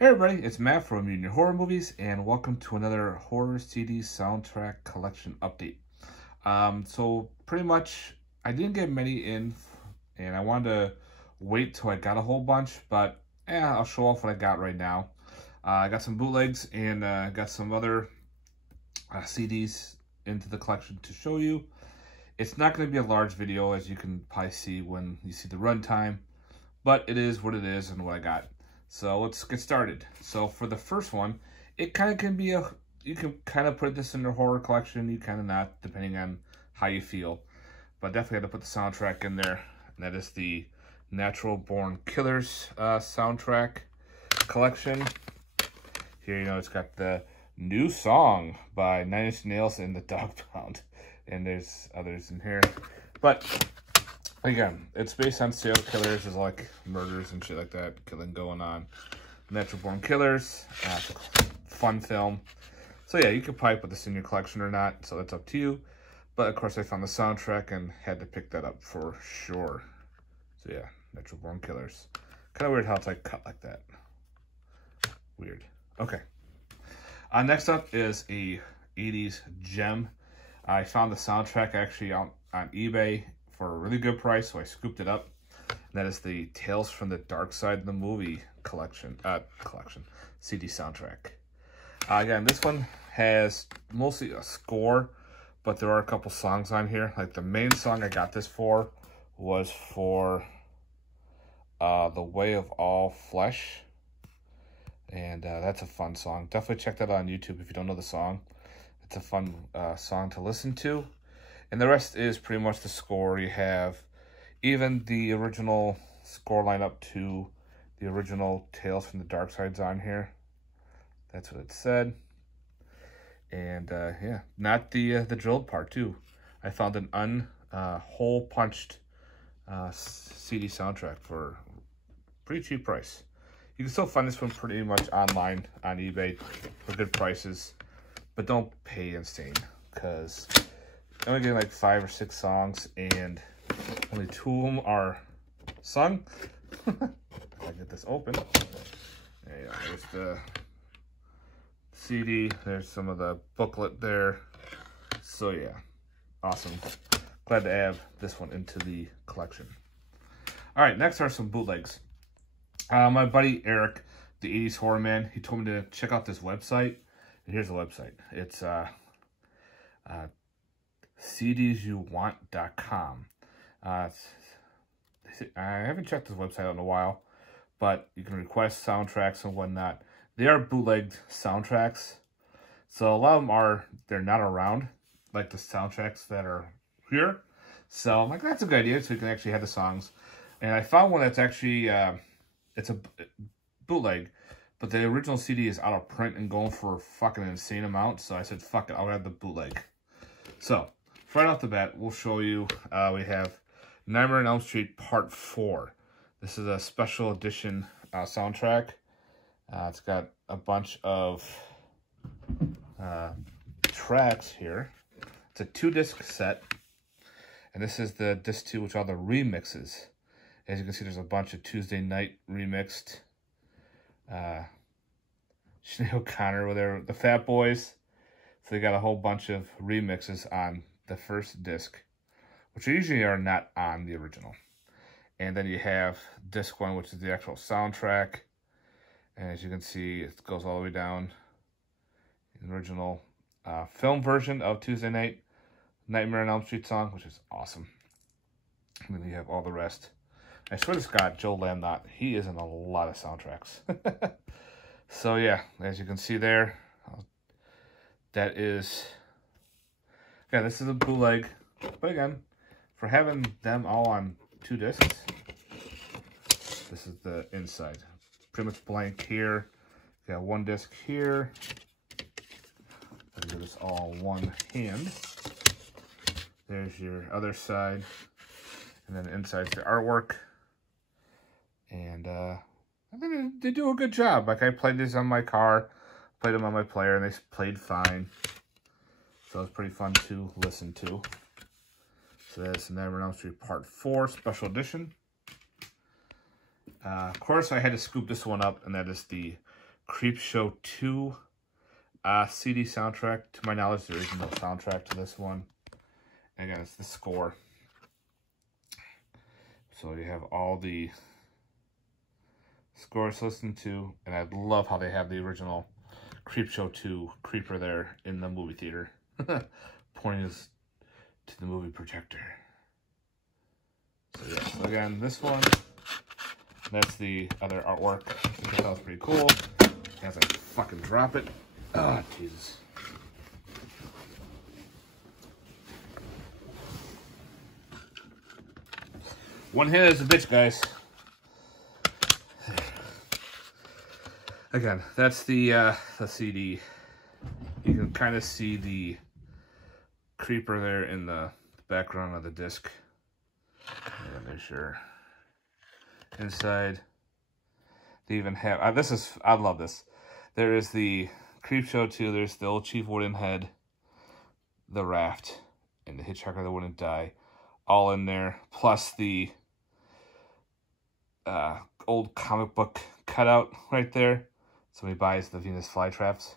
Hey everybody, it's Matt from Union Horror Movies, and welcome to another Horror CD Soundtrack Collection update. So pretty much, I didn't get many in, and I wanted to wait till I got a whole bunch, but I'll show off what I got right now. I got some bootlegs and got some other CDs into the collection to show you. It's not going to be a large video, as you can probably see when you see the runtime, but it is what it is and what I got. So let's get started. So for the first one, it kind of can be you can kind of put this in your horror collection, you kind of not, depending on how you feel. But definitely had to put the soundtrack in there, and that is the Natural Born Killers soundtrack collection. Here, it's got the new song by Nine Inch Nails and the Dog Pound, and there's others in here. But again, it's based on serial killers. There's like murders and shit like that, killing going on. Natural Born Killers. It's a fun film. So yeah, you could probably put this in your collection or not, so that's up to you. But of course I found the soundtrack and had to pick that up for sure. So yeah, Natural Born Killers. Kind of weird how it's like cut like that. Weird. Okay. Next up is a 80s gem. I found the soundtrack actually on eBay for a really good price, so I scooped it up. And that is the Tales from the Dark Side of the Movie collection CD soundtrack. Again, this one has mostly a score, but there are a couple songs on here. Like the main song I got this for was for The Way of All Flesh. And that's a fun song. Definitely check that out on YouTube if you don't know the song. It's a fun song to listen to. And the rest is pretty much the score. You have even the original score lineup to the original Tales from the Dark Side's on here. That's what it said. And yeah, not the drilled part too. I found an hole punched CD soundtrack for a pretty cheap price. You can still find this one pretty much online on eBay for good prices, but don't pay insane, because I'm only getting like 5 or 6 songs, and only 2 of them are sung. If I get this open, there you go. There's the CD. There's some of the booklet there. So yeah, awesome. Glad to add this one into the collection. All right, next are some bootlegs. My buddy Eric, the 80s Horror Man, he told me to check out this website. And here's the website. It's cdsyouwant.com. I haven't checked this website out in a while, but you can request soundtracks and whatnot. They are bootlegged soundtracks, so a lot of them they're not around, like the soundtracks that are here. So I'm like, that's a good idea, so you can actually have the songs. And I found one that's actually it's a bootleg, but the original CD is out of print and going for a fucking insane amount. So I said, fuck it, I'll have the bootleg. So right off the bat, we'll show you, we have Nightmare on Elm Street Part 4. This is a special edition soundtrack. It's got a bunch of tracks here. It's a 2-disc set. And this is the disc 2, which are the remixes. As you can see, there's a bunch of Tuesday Night remixed. Sinead O'Connor with the Fat Boys. So they got a whole bunch of remixes on the first disc, which usually are not on the original. And then you have disc 1, which is the actual soundtrack. And as you can see, it goes all the way down. The original film version of Tuesday Night Nightmare on Elm Street song, which is awesome. And then you have all the rest. I swear to God, Joe Lamnot, he is in a lot of soundtracks. So yeah, as you can see there, that is, yeah, this is a bootleg. But again, for having them all on 2 discs, this is the inside. It's pretty much blank here. You got 1 disc here. I'll do this all one hand. There's your other side. And then inside's the artwork. And I think they do a good job. Like, I played these on my car, played them on my player, and they played fine. So it's pretty fun to listen to. So that's Nightmare on Elm Street Part 4 Special Edition. Of course, I had to scoop this one up, and that is the Creepshow 2 CD soundtrack. To my knowledge, there is no soundtrack to this one. And again, it's the score. So you have all the scores to listen to, and I love how they have the original Creepshow 2 creeper there in the movie theater, pointing us to the movie projector. So yeah, so again, this one, that's the other artwork. I think that was pretty cool. As I fucking drop it. Ah, oh, Jesus. One hand is a bitch, guys. Again, that's the CD. You can kind of see the creeper there in the background of the disc. Make sure. Inside, they even have. I love this. There is the Creepshow 2. There's the old Chief Wooden Head, the Raft, and the Hitchhiker That Wouldn't Die, all in there. Plus the old comic book cutout right there. Somebody buys the Venus flytraps.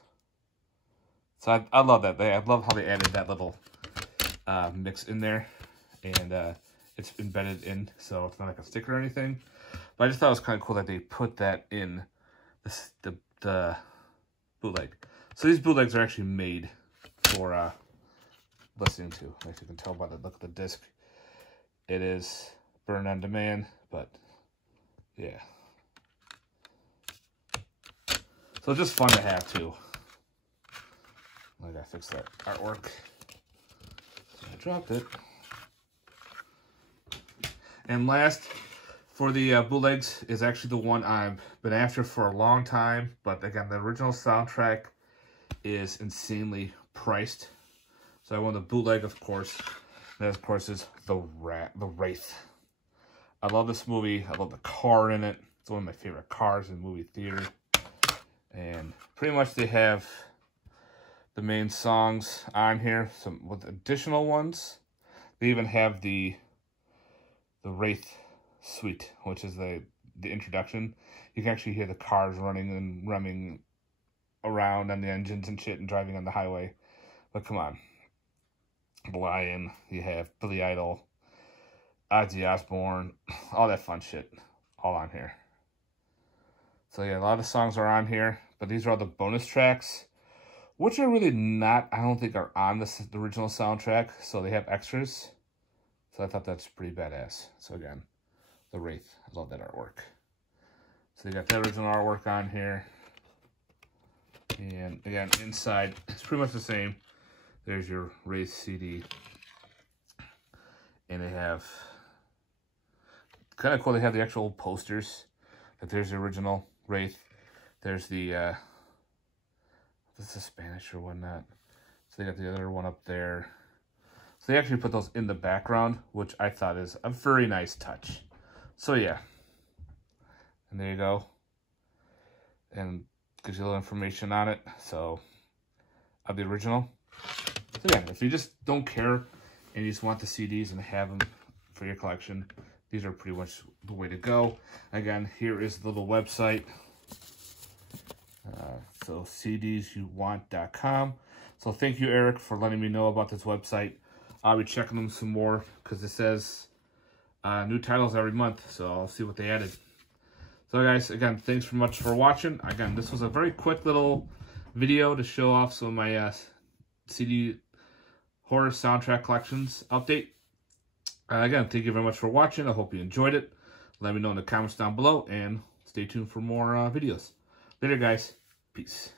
So I love that. I love how they added that little mix in there, and it's embedded in, so it's not like a sticker or anything. But I just thought it was kind of cool that they put that in the bootleg. So these bootlegs are actually made for listening to. As you can tell by the look of the disc, it is burn on demand, but yeah. So it's just fun to have too. I gotta fix that artwork. So I dropped it. And last, for the bootlegs, is actually the one I've been after for a long time. But again, the original soundtrack is insanely priced. So I want the bootleg, of course. That, of course, is the Wraith. I love this movie. I love the car in it. It's one of my favorite cars in the movie theater. And pretty much they have the main songs on here, some with additional ones. They even have the Wraith suite, which is the introduction. You can actually hear the cars running and rumming around on the engines and shit and driving on the highway. But come on. Lion, you have Billy Idol, Ozzy Osbourne, all that fun shit, all on here. So yeah, a lot of the songs are on here, but these are all the bonus tracks, which are really not, I don't think, are on the original soundtrack, so they have extras. So I thought that's pretty badass. So again, the Wraith, I love that artwork. So you got the original artwork on here. And again, inside, it's pretty much the same. There's your Wraith CD. And they have, kind of cool, they have the actual posters. Like there's the original Wraith. There's the, this is Spanish or whatnot. So they got the other one up there. So they actually put those in the background, which I thought is a very nice touch. So yeah. And there you go. And gives you a little information on it. So, of the original. So again, if you just don't care and you just want the CDs and have them for your collection, these are pretty much the way to go. Again, here is the little website. So cdsyouwant.com. So thank you, Eric, for letting me know about this website. I'll be checking them some more because it says new titles every month. So I'll see what they added. So guys, again, thanks very much for watching. Again, this was a very quick little video to show off some of my CD horror soundtrack collections update. Again, thank you very much for watching. I hope you enjoyed it. Let me know in the comments down below and stay tuned for more videos. Later, guys. Peace.